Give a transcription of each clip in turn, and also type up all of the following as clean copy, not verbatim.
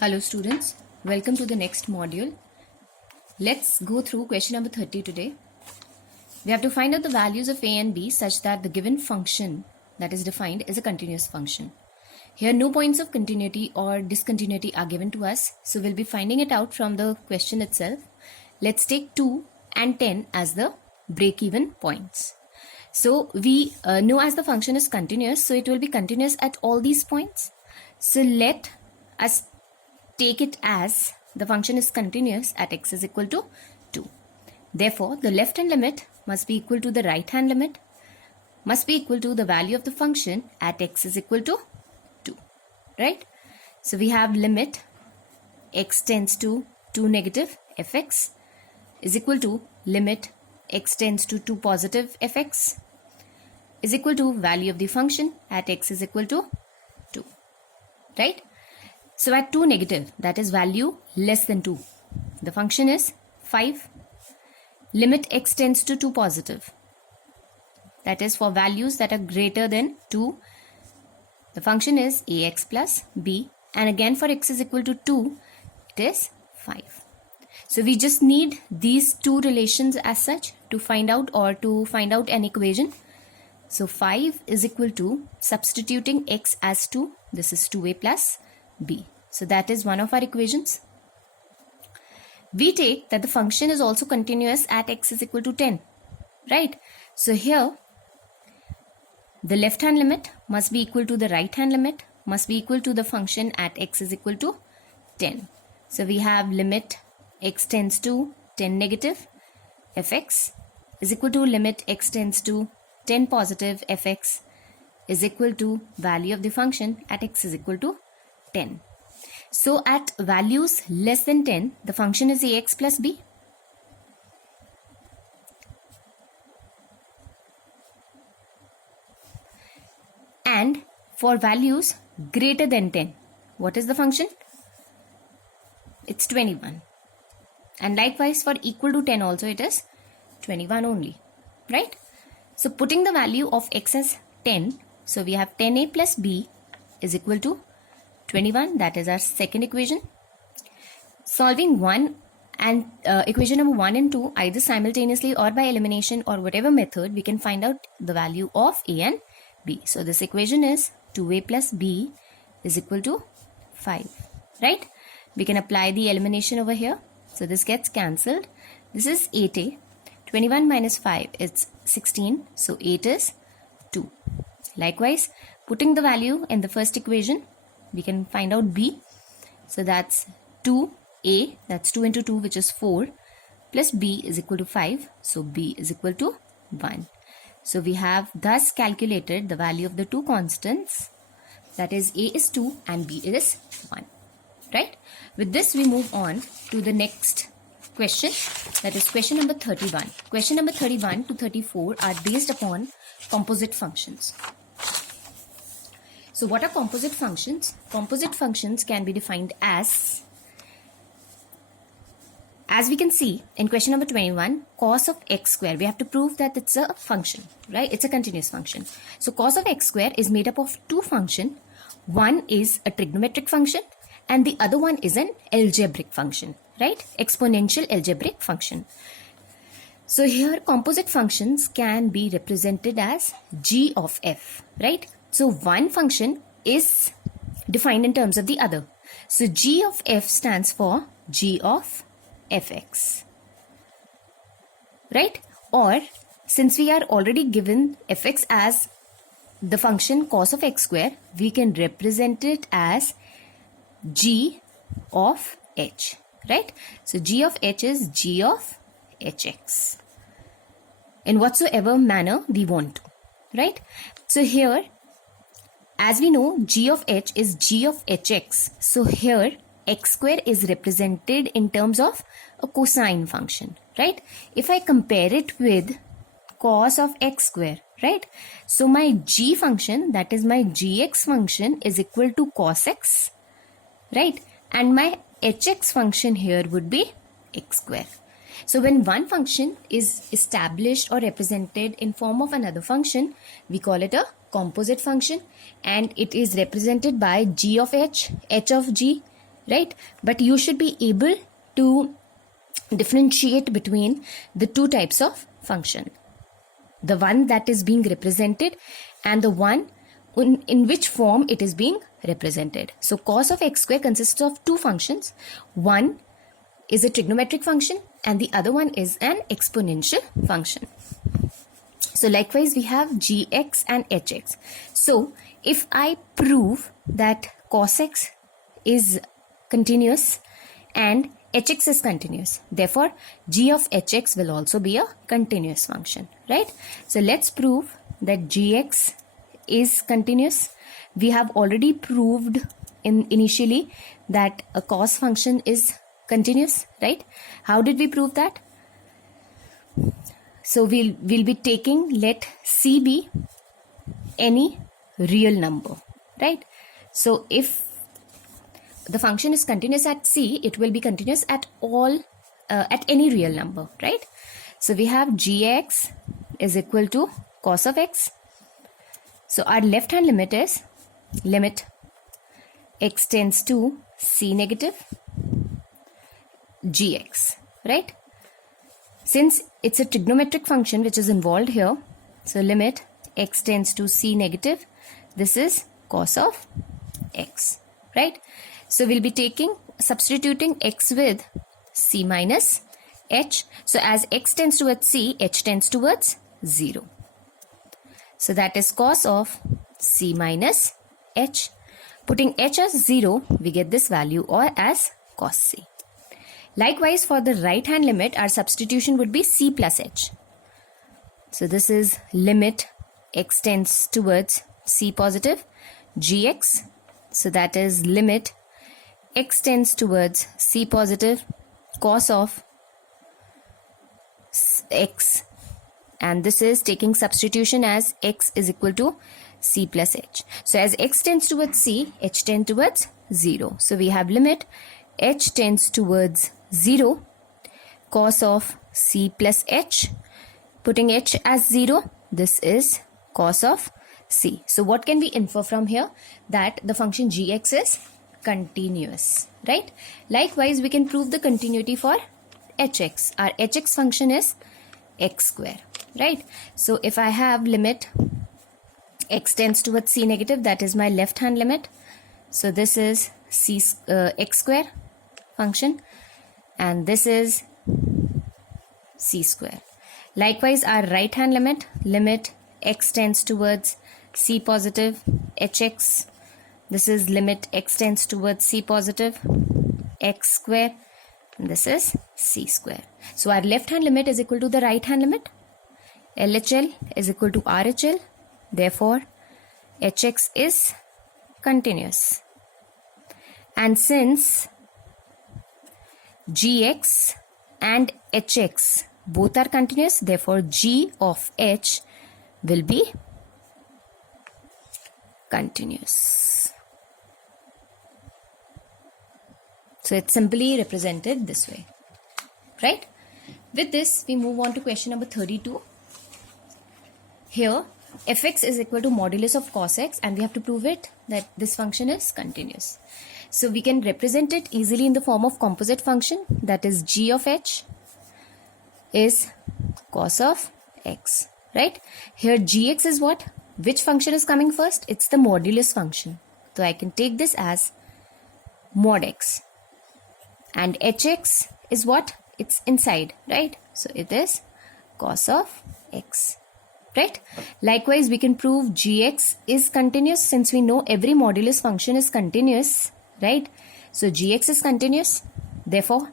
Hello students, welcome to the next module. Let's go through question number 30 today. We have to find out the values of a and b such that the given function that is defined is a continuous function. Here no points of continuity or discontinuity are given to us, so we'll be finding it out from the question itself. Let's take 2 and 10 as the break-even points. So we know as the function is continuous, so it will be continuous at all these points. So let us take it as the function is continuous at x is equal to 2. Therefore, the left hand limit must be equal to the right hand limit, must be equal to the value of the function at x is equal to 2. Right? So we have limit x tends to 2 negative fx is equal to limit x tends to 2 positive fx is equal to value of the function at x is equal to 2. Right? So at 2 negative, that is value less than 2, the function is 5. Limit x tends to 2 positive, that is for values that are greater than 2, the function is ax plus b, and again for x is equal to 2, it is 5. So we just need these two relations as such to find out an equation. So 5 is equal to, substituting x as 2, this is 2a plus b. So that is one of our equations. We take that the function is also continuous at x is equal to 10. Right? So here the left hand limit must be equal to the right hand limit, must be equal to the function at x is equal to 10. So we have limit x tends to 10 negative fx is equal to limit x tends to 10 positive fx is equal to value of the function at x is equal to 10. So at values less than 10, the function is ax plus b. And for values greater than 10, what is the function? It's 21. And likewise for equal to 10 also it is 21 only. Right? So putting the value of x as 10, so we have 10a plus b is equal to 21, that is our second equation. Solving equation number 1 and 2 either simultaneously or by elimination or whatever method, we can find out the value of a and b. So this equation is 2a plus b is equal to 5. Right? We can apply the elimination over here. So this gets cancelled. This is 8a. 21 minus 5 is 16. So 8 is 2. Likewise, putting the value in the first equation, we can find out b. So that's 2a, that's 2 into 2, which is 4, plus b is equal to 5. So b is equal to 1. So we have thus calculated the value of the two constants, that is a is 2 and b is 1. Right? With this we move on to the next question, that is question number 31. Question number 31 to 34 are based upon composite functions. So what are composite functions? Composite functions can be defined as we can see in question number 21, cos of x square. We have to prove that it's a function, right? It's a continuous function. So cos of x square is made up of two functions. One is a trigonometric function and the other one is an algebraic function, right? Exponential algebraic function. So here composite functions can be represented as g of f, right? So one function is defined in terms of the other. So g of f stands for g of fx. Right? Or since we are already given fx as the function cos of x square, we can represent it as g of h. Right? So g of h is g of hx in whatsoever manner we want to. Right? So here, as we know, g of h is g of hx. So here x square is represented in terms of a cosine function, right? If I compare it with cos of x square, right? So my g function, that is my gx function, is equal to cos x, right? And my hx function here would be x square. So when one function is established or represented in form of another function, we call it a composite function, and it is represented by g of h, h of g, right? But you should be able to differentiate between the two types of function, the one that is being represented and the one in which form it is being represented. So cos of x square consists of two functions. One is a trigonometric function and the other one is an exponential function. So likewise we have gx and hx. So if I prove that cos x is continuous and hx is continuous, therefore g of hx will also be a continuous function, right? So let's prove that gx is continuous. We have already proved initially that a cos function is continuous, right? How did we prove that? So we'll be taking, let c be any real number, right? So if the function is continuous at c, it will be continuous at all at any real number, right? So we have gx is equal to cos of x. So our left hand limit is limit x tends to c negative gx, right? Since it's a trigonometric function which is involved here, so limit x tends to c negative, this is cos of x, right? So we'll be substituting x with c minus h. So as x tends towards c, h tends towards 0. So that is cos of c minus h. Putting h as 0, we get this value or as cos c. Likewise, for the right hand limit, our substitution would be c plus h. So this is limit x tends towards c positive gx. So that is limit x tends towards c positive cos of x, and this is taking substitution as x is equal to c plus h. So as x tends towards c, h tends towards 0. So we have limit h tends towards 0 cos of c plus h. Putting h as 0, this is cos of c. So what can we infer from here? That the function gx is continuous, right? Likewise, we can prove the continuity for hx. Our hx function is x square, right? So if I have limit x tends towards c negative, that is my left hand limit. So this is x square function and this is c square. Likewise, our right hand limit x tends towards c positive hx. This is limit x tends towards c positive x square. And this is c square. So our left hand limit is equal to the right hand limit. LHL is equal to RHL. Therefore, hx is continuous. And since gx and hx both are continuous, therefore g of h will be continuous. So it's simply represented this way, right? With this, we move on to question number 32. Here, fx is equal to modulus of cos x, and we have to prove it that this function is continuous. So we can represent it easily in the form of composite function, that is g of h is cos of x, right? Here gx is what? Which function is coming first? It's the modulus function. So I can take this as mod x. And hx is what? It's inside, right? So it is cos of x, right? Likewise, we can prove gx is continuous since we know every modulus function is continuous, right? So gx is continuous. Therefore,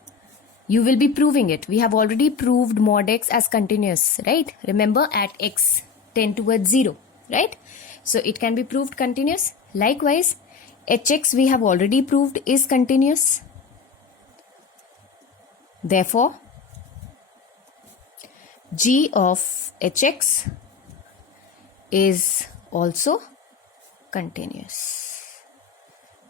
you will be proving it. We have already proved mod x as continuous, right? Remember, at x tend towards 0, right? So it can be proved continuous. Likewise, hx we have already proved is continuous. Therefore, g of hx is also continuous.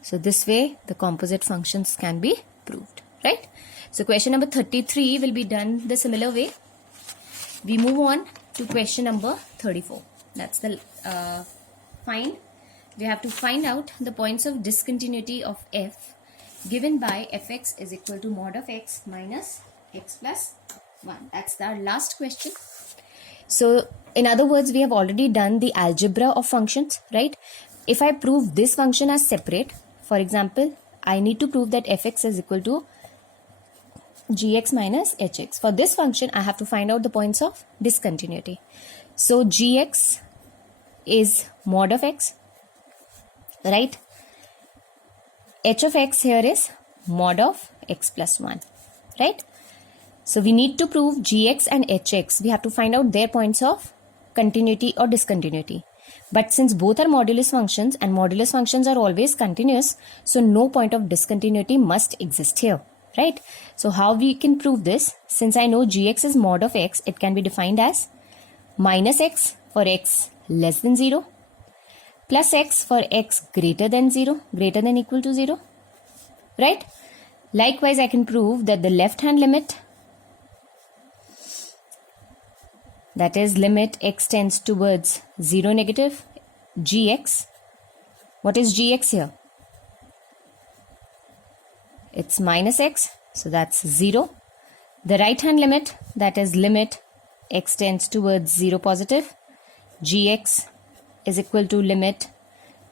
So this way the composite functions can be proved, right? So question number 33 will be done the similar way. We move on to question number 34. That's the find. We have to find out the points of discontinuity of f given by fx is equal to mod of x minus x plus 1. That's our last question. So in other words, we have already done the algebra of functions, right? If I prove this function as separate, for example, I need to prove that fx is equal to gx minus hx. For this function, I have to find out the points of discontinuity. So gx is mod of x, right? H of x here is mod of x plus 1, right? So we need to prove gx and hx. We have to find out their points of continuity or discontinuity. But since both are modulus functions and modulus functions are always continuous, so no point of discontinuity must exist here, right? So how we can prove this? Since I know gx is mod of x, it can be defined as minus x for x less than 0, plus x for x greater than 0, greater than equal to 0, right? Likewise, I can prove that the left hand limit, that is limit x tends towards 0 negative, gx. What is gx here? It's minus x, so that's 0. The right hand limit, that is limit x tends towards 0 positive, gx is equal to limit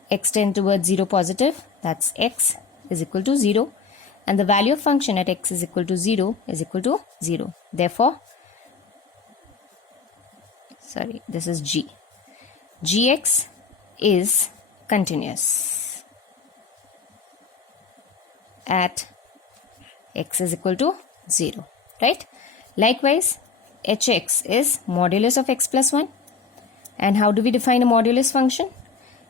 x tends towards 0 positive, that's x is equal to 0. And the value of function at x is equal to 0 is equal to 0. Therefore, this is g. Gx is continuous at x is equal to 0, right? Likewise, hx is modulus of x plus 1. And how do we define a modulus function?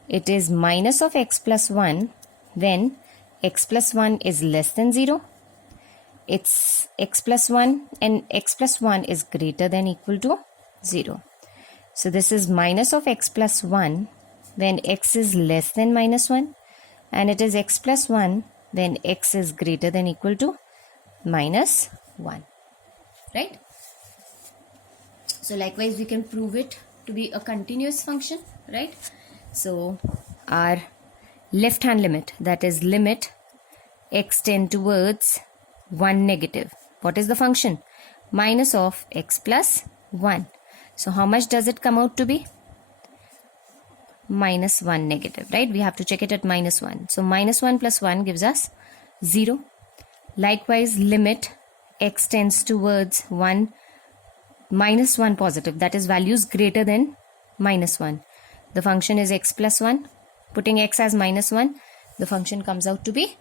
It is minus of x plus 1 when x plus 1 is less than 0. It's x plus 1 and x plus 1 is greater than equal to 0. So this is minus of x plus 1 when x is less than minus 1, and it is x plus 1 when x is greater than equal to minus 1, right? So likewise, we can prove it to be a continuous function, right? So our left hand limit, that is limit x tend towards 1 negative. What is the function? Minus of x plus 1. So how much does it come out to be? Minus 1 negative, right? We have to check it at minus 1. So minus 1 plus 1 gives us 0. Likewise, limit x tends towards 1 minus 1 positive, that is values greater than minus 1. The function is x plus 1. Putting x as minus 1, the function comes out to be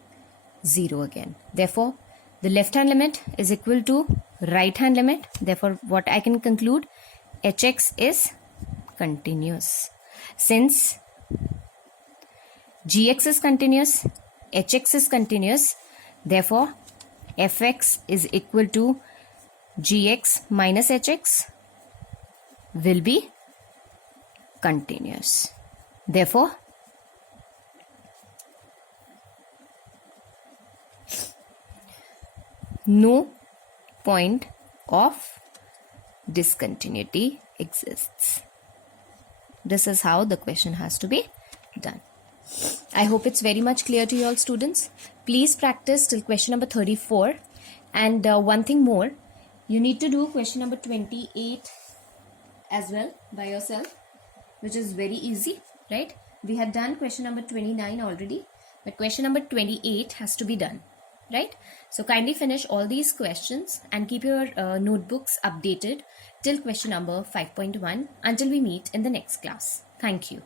0 again. Therefore, the left hand limit is equal to right hand limit. Therefore, what I can conclude, hx is continuous. Since gx is continuous, hx is continuous, therefore fx is equal to gx minus hx will be continuous. Therefore, no point of discontinuity exists. This is how the question has to be done. I hope it's very much clear to you all, students. Please practice till question number 34. And one thing more, you need to do question number 28 as well by yourself, which is very easy, right? We had done question number 29 already, but question number 28 has to be done, right? So kindly finish all these questions and keep your notebooks updated till question number 5.1 until we meet in the next class. Thank you.